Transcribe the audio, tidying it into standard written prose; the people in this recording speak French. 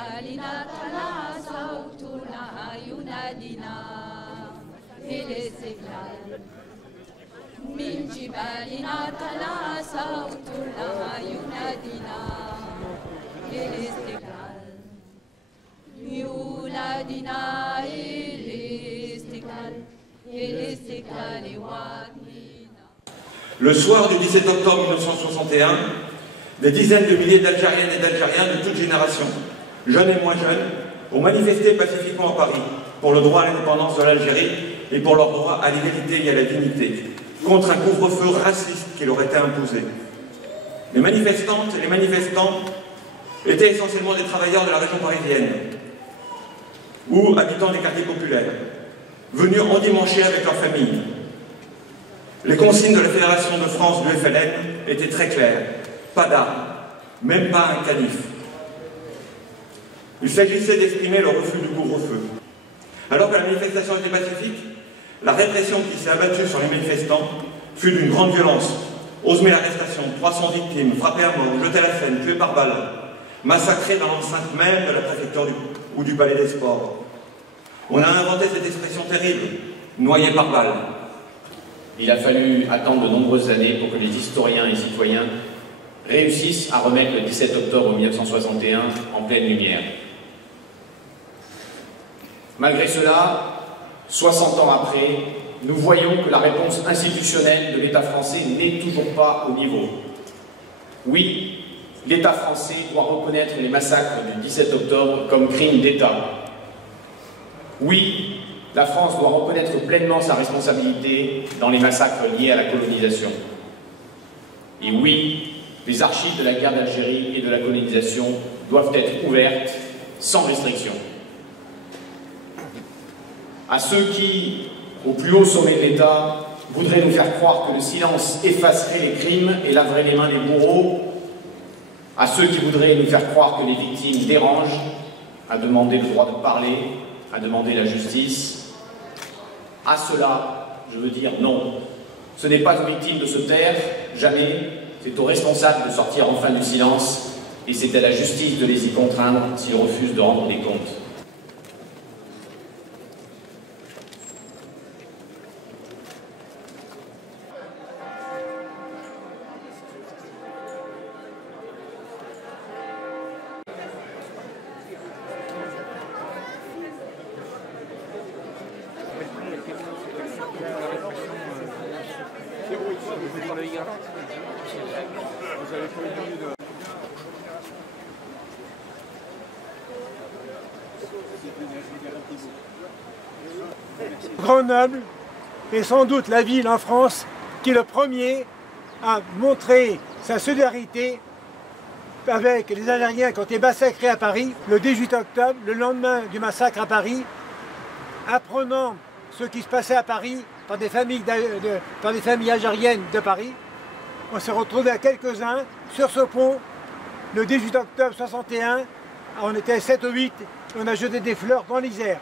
جبالنا تلا صوتنا ينادينا بالاستقلال من جبالنا تلا صوتنا ينادينا بالاستقلال ينادينا الاستقلال وطننا. Le soir du 17 octobre 1961, des dizaines de milliers d'Algériennes et d'Algériens de toutes générations, jeunes et moins jeunes, ont manifesté pacifiquement à Paris pour le droit à l'indépendance de l'Algérie et pour leur droit à l'égalité et à la dignité, contre un couvre-feu raciste qui leur était imposé. Les manifestantes et les manifestants étaient essentiellement des travailleurs de la région parisienne ou habitants des quartiers populaires, venus endimancher avec leur famille. Les consignes de la Fédération de France du FLN étaient très claires. Pas d'armes, même pas un canif. Il s'agissait d'exprimer le refus du couvre-feu. Alors que la manifestation était pacifique, la répression qui s'est abattue sur les manifestants fut d'une grande violence. Osmer l'arrestation, 300 victimes, frappés à mort, jetés à la Seine, tués par balles, massacrés dans l'enceinte même de la préfecture ou du palais des sports. On a inventé cette expression terrible, noyé par balles. Il a fallu attendre de nombreuses années pour que les historiens et citoyens réussissent à remettre le 17 octobre 1961 en pleine lumière. Malgré cela, 60 ans après, nous voyons que la réponse institutionnelle de l'État français n'est toujours pas au niveau. Oui, l'État français doit reconnaître les massacres du 17 octobre comme crimes d'État. Oui, la France doit reconnaître pleinement sa responsabilité dans les massacres liés à la colonisation. Et oui, les archives de la guerre d'Algérie et de la colonisation doivent être ouvertes sans restriction. À ceux qui, au plus haut sommet de l'État, voudraient nous faire croire que le silence effacerait les crimes et laverait les mains des bourreaux, à ceux qui voudraient nous faire croire que les victimes dérangent, à demander le droit de parler, à demander la justice, à cela, je veux dire non. Ce n'est pas aux victimes de se taire, jamais. C'est aux responsables de sortir enfin du silence, et c'est à la justice de les y contraindre s'ils refusent de rendre des comptes. Grenoble est sans doute la ville en France qui est le premier à montrer sa solidarité avec les Algériens qui ont été massacrés à Paris le 18 octobre, le lendemain du massacre à Paris, apprenant ce qui se passait à Paris par des familles algériennes de Paris. On s'est retrouvés à quelques-uns sur ce pont le 18 octobre 61, on était 7 ou 8, on a jeté des fleurs dans l'Isère.